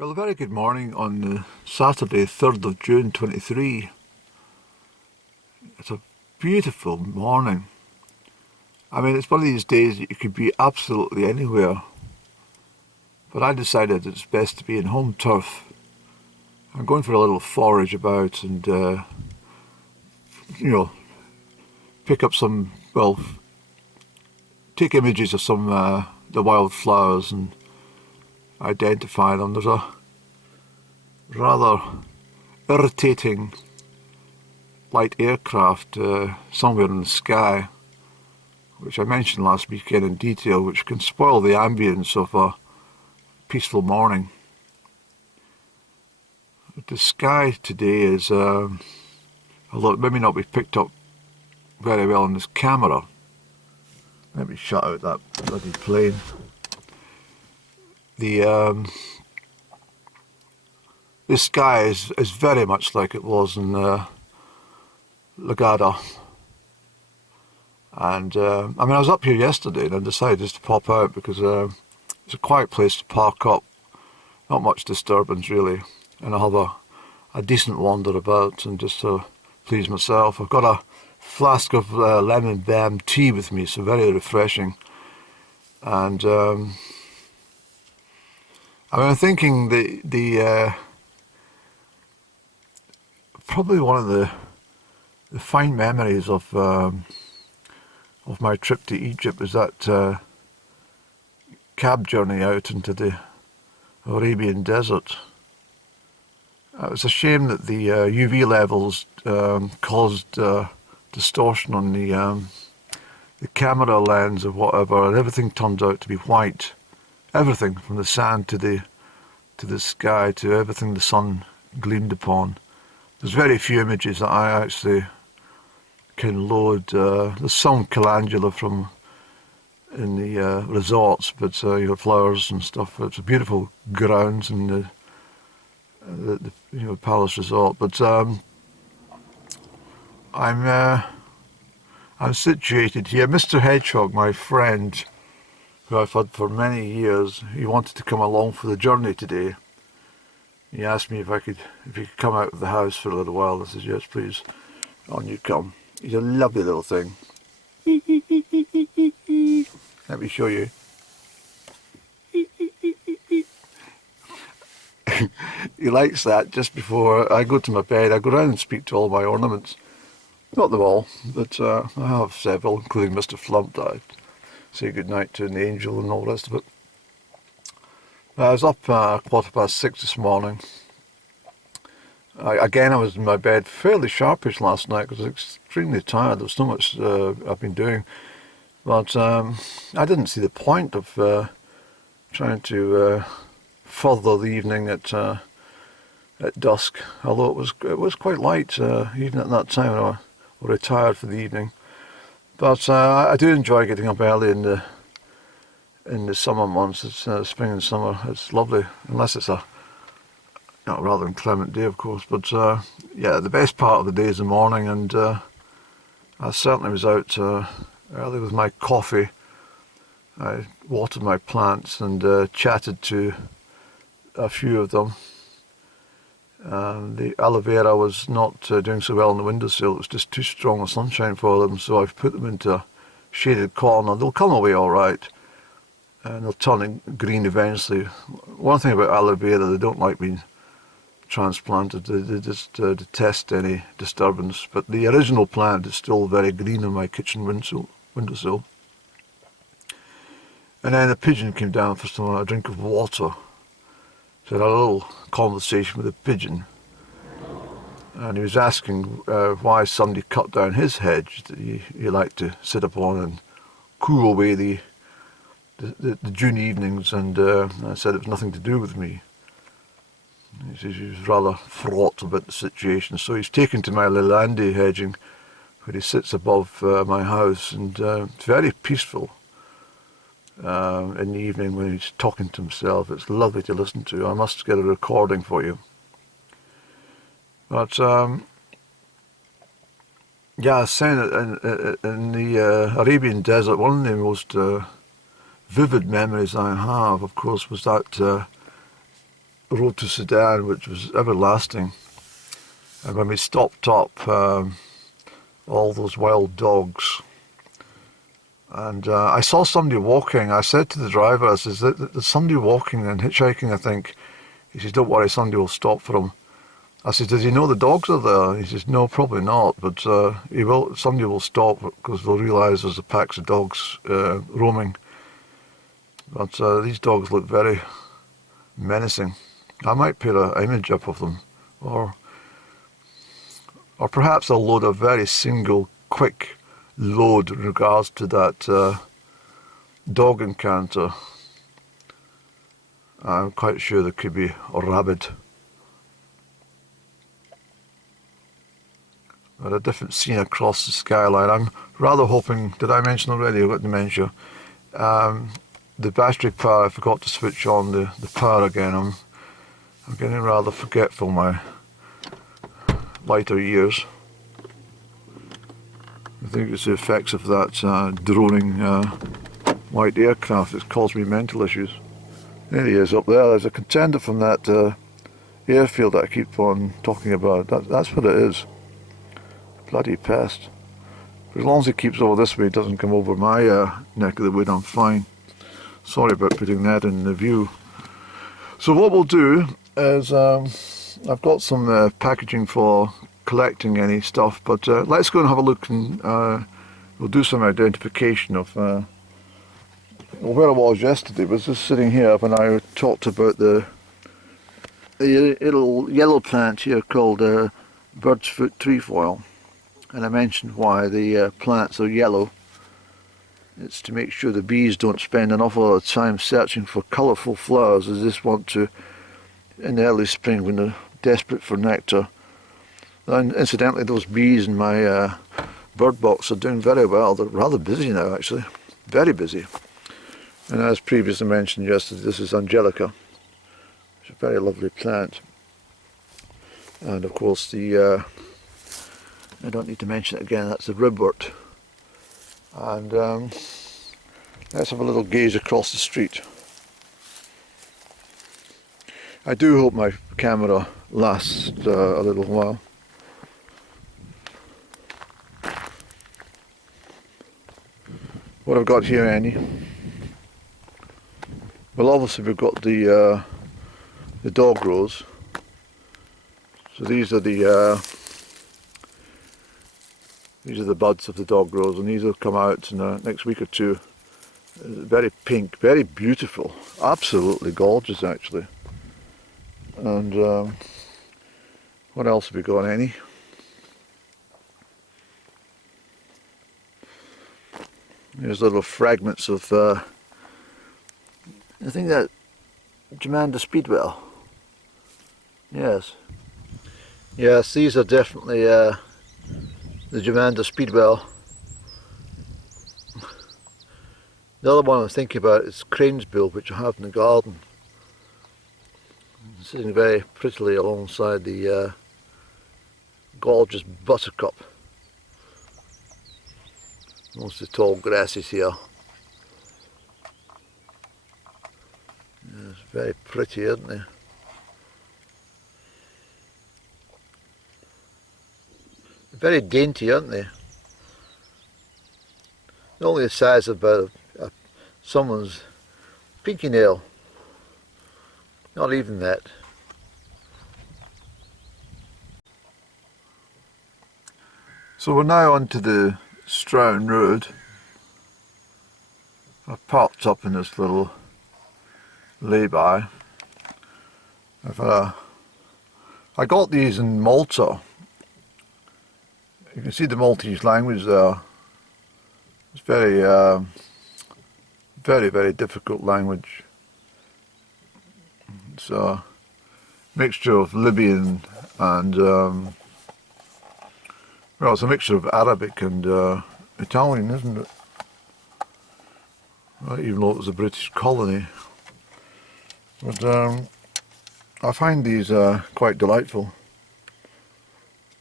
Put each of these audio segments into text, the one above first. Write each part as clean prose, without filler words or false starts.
Well, a very good morning on Saturday, 3rd of June 23. It's a beautiful morning. I mean, it's one of these days that you could be absolutely anywhere, but I decided it's best to be in home turf. I'm going for a little forage about and, pick up some, take images of some the wildflowers and identify them. There's a rather irritating light aircraft somewhere in the sky, which I mentioned last weekend in detail, which can spoil the ambience of a peaceful morning. But the sky today is, although it may not be picked up very well on this camera. Let me shut out that bloody plane. The sky is very much like it was in Lagada. And I was up here yesterday and I decided just to pop out because it's a quiet place to park up, not much disturbance really, and I'll have a decent wander about and just to please myself. I've got a flask of lemon balm tea with me, so very refreshing. And I'm thinking the probably one of the fine memories of my trip to Egypt is that cab journey out into the Arabian desert. It was a shame that the UV levels caused distortion on the camera lens or whatever, and everything turned out to be white. Everything from the sand to the sky to everything the sun gleamed upon. There's very few images that I actually can load. There's some calendula from in the resorts, but flowers and stuff. It's a beautiful grounds in the Palace Resort. But I'm situated here. Mr. Hedgehog, my friend, who I've had for many years, he wanted to come along for the journey today. He asked me if he could come out of the house for a little while. I said, yes, please. On you come. He's a lovely little thing. Let me show you. He likes that just before I go to my bed. I go around and speak to all my ornaments. Not them all, but I have several, including Mr. Flump that I say goodnight to, and the angel and all the rest of it. I was up 6:15 this morning. I was in my bed fairly sharpish last night because I was extremely tired. There was so much I've been doing. But I didn't see the point of trying to further the evening at dusk, although it was quite light even at that time when I retired for the evening. But I do enjoy getting up early in the summer months. It's spring and summer. It's lovely, unless it's a rather inclement day, of course. But the best part of the day is the morning, and I certainly was out early with my coffee. I watered my plants and chatted to a few of them. The aloe vera was not doing so well on the windowsill. It was just too strong a sunshine for them, so I've put them into a shaded corner. They'll come away all right, and they'll turn green eventually. One thing about aloe vera, they don't like being transplanted. They just detest any disturbance. But the original plant is still very green on my kitchen windowsill. And then a pigeon came down for a drink of water. So I had a little conversation with the pigeon, and he was asking why somebody cut down his hedge that he liked to sit upon and cool away the June evenings, and I said it was nothing to do with me. He says he was rather fraught about the situation, so he's taken to my Lilandi hedging, where he sits above my house, and it's very peaceful. In the evening when he's talking to himself. It's lovely to listen to. I must get a recording for you. But I was saying that in the Arabian desert, one of the most vivid memories I have, of course, was that road to Sudan, which was everlasting. And when we stopped up, all those wild dogs. And I saw somebody walking. I said to the driver, I says, there's somebody walking and hitchhiking, I think. He says, don't worry, somebody will stop for him. I said, does he know the dogs are there? He says, no, probably not, but somebody will stop because they'll realise there's a pack of dogs roaming. But these dogs look very menacing. I might put an image up of them, or perhaps I'll load a very single, quick load in regards to that dog encounter. I'm quite sure there could be a rabbit. But a different scene across the skyline. I'm rather hoping, did I mention already, I've got dementia. The battery power, I forgot to switch on the power again. I'm getting rather forgetful, my lighter years. I think it's the effects of that droning white aircraft that's caused me mental issues. There he is up there. There's a contender from that airfield that I keep on talking about. That's what it is. Bloody pest. But as long as it keeps over this way, it doesn't come over my neck of the wood, I'm fine. Sorry about putting that in the view. So what we'll do is, I've got some packaging for collecting any stuff, but let's go and have a look, and we'll do some identification of where I was yesterday. I was just sitting here when I talked about the little yellow plant here called bird's foot trefoil, and I mentioned why the plants are yellow. It's to make sure the bees don't spend an awful lot of time searching for colourful flowers, as this want to, in the early spring when they're desperate for nectar. And incidentally, those bees in my bird box are doing very well. They're rather busy now, actually, very busy. And as previously mentioned yesterday, this is Angelica. It's a very lovely plant. And of course the, I don't need to mention it again, that's the ribwort. And let's have a little gaze across the street. I do hope my camera lasts a little while. What I've got here, Annie? Well, obviously we've got the dog rose. So these are the buds of the dog rose, and these will come out in the next week or two. Very pink, very beautiful, absolutely gorgeous actually. And what else have we got, Annie? There's little fragments of I think that Jemanda speedwell. Yes, these are definitely the Jemanda speedwell. The other one I'm thinking about is crane's bill, which I have in the garden, sitting very prettily alongside the gorgeous buttercup. Most of the tall grasses here. Yeah, it's very pretty, isn't it? Very dainty, aren't they? They're only the size of about someone's pinky nail. Not even that. So we're now onto the Stroud Road. I've parked up in this little lay-by. I got these in Malta. You can see the Maltese language there. It's very, very difficult language. It's a mixture of Libyan and, well, it's a mixture of Arabic and Italian, isn't it? Well, even though it was a British colony. But I find these quite delightful.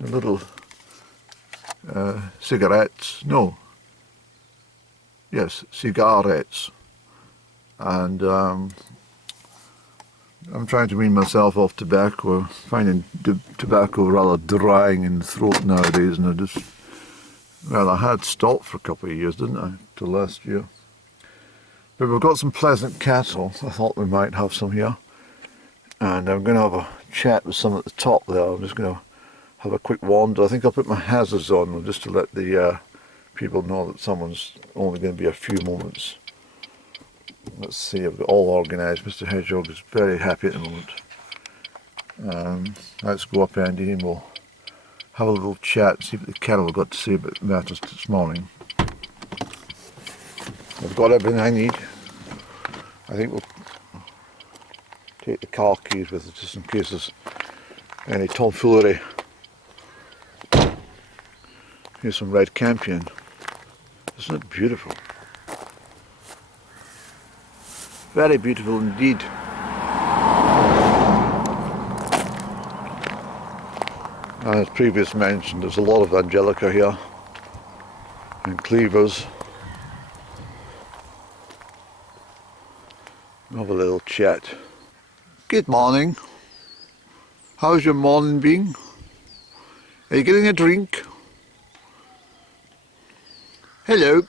The little cigarettes, no, yes, cigarettes, and I'm trying to wean myself off tobacco, finding tobacco rather drying in the throat nowadays, and I had stopped for a couple of years, didn't I, till last year. But we've got some pleasant cattle. I thought we might have some here. And I'm going to have a chat with some at the top there. I'm just going to have a quick wander. I think I'll put my hazards on just to let the people know that someone's only going to be a few moments. Let's see, I've got all organised. Mr. Hedgehog is very happy at the moment. Let's go up, Andy, and we'll have a little chat, see what the cattle have got to say about matters this morning. I've got everything I need. I think we'll take the car keys with us just in case there's any tomfoolery. Here's some red campion. Isn't it beautiful? Very beautiful indeed. As previously mentioned, there's a lot of Angelica here and cleavers. Have a little chat. Good morning. How's your morning been? Are you getting a drink? Hello.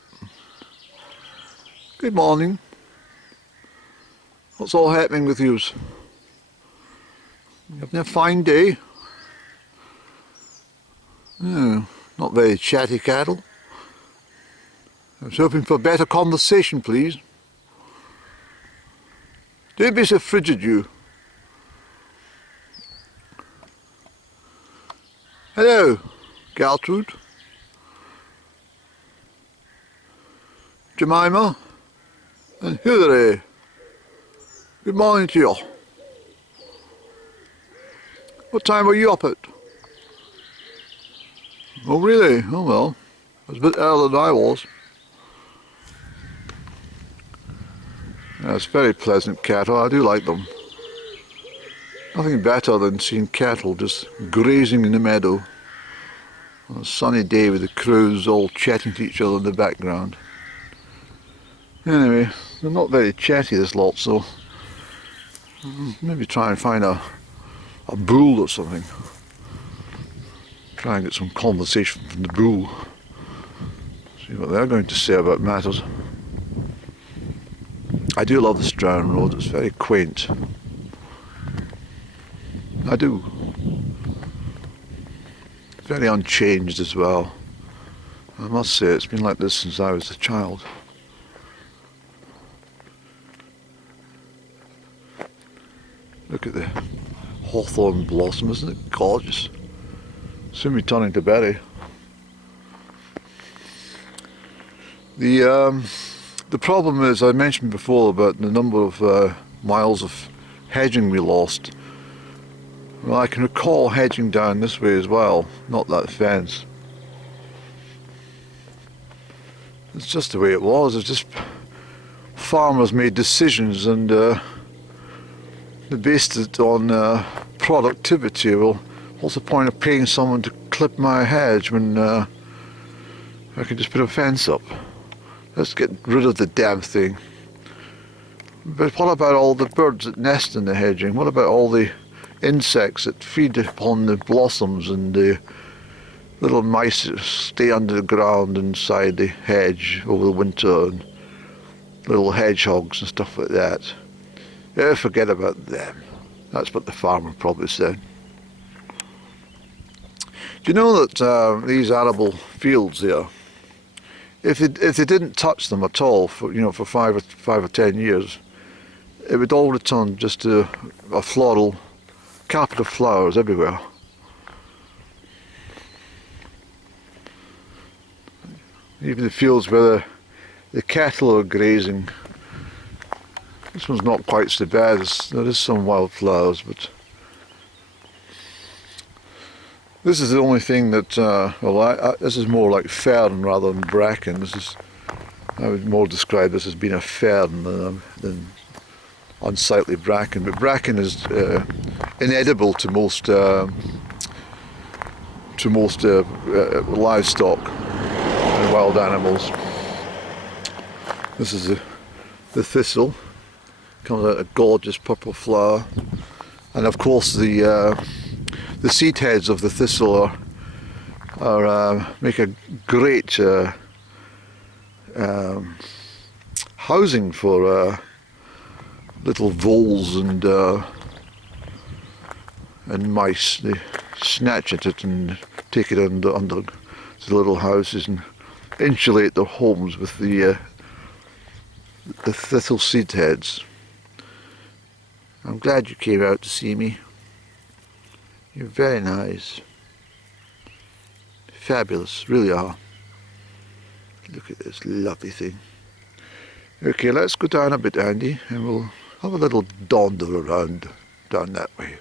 Good morning. What's all happening with you? Having a fine day? No, not very chatty cattle. I was hoping for better conversation, please. Don't be so frigid, you. Hello, Gertrude. Jemima. And Hilary. Good morning to you. What time were you up at? Oh really? Oh well. It was a bit earlier than I was. Yeah, it's very pleasant cattle. I do like them. Nothing better than seeing cattle just grazing in the meadow on a sunny day with the crows all chatting to each other in the background. Anyway, they're not very chatty, this lot, so maybe try and find a bull or something. Try and get some conversation from the bull. See what they're going to say about matters. I do love the Stroud Road, it's very quaint. I do. Very unchanged as well. I must say it's been like this since I was a child. Look at the hawthorn blossom, isn't it gorgeous? Soon be turning to berry. The problem is, I mentioned before about the number of miles of hedging we lost. Well, I can recall hedging down this way as well, not that fence. It's just the way it was. It's just farmers made decisions and they based it on productivity. Well, what's the point of paying someone to clip my hedge when I can just put a fence up? Let's get rid of the damn thing. But what about all the birds that nest in the hedging? What about all the insects that feed upon the blossoms and the little mice that stay under the ground inside the hedge over the winter, and little hedgehogs and stuff like that? Yeah, forget about them. That's what the farmer probably said. Do you know that these arable fields here, if they didn't touch them at all for 5 or 10 years, it would all return just to a floral carpet of flowers everywhere. Even the fields where the cattle are grazing, this one's not quite so bad. There is some wildflowers, but this is the only thing that, this is more like fern rather than bracken. I would more describe this as being a fern than unsightly bracken. But bracken is inedible to most livestock and wild animals. This is the thistle. Comes out a gorgeous purple flower, and of course the seed heads of the thistle make a great housing for little voles and mice. They snatch at it and take it under the little houses and insulate their homes with the thistle seed heads. I'm glad you came out to see me. You're very nice. Fabulous, really are. Look at this lovely thing. Okay, let's go down a bit, Andy, and we'll have a little dander around down that way.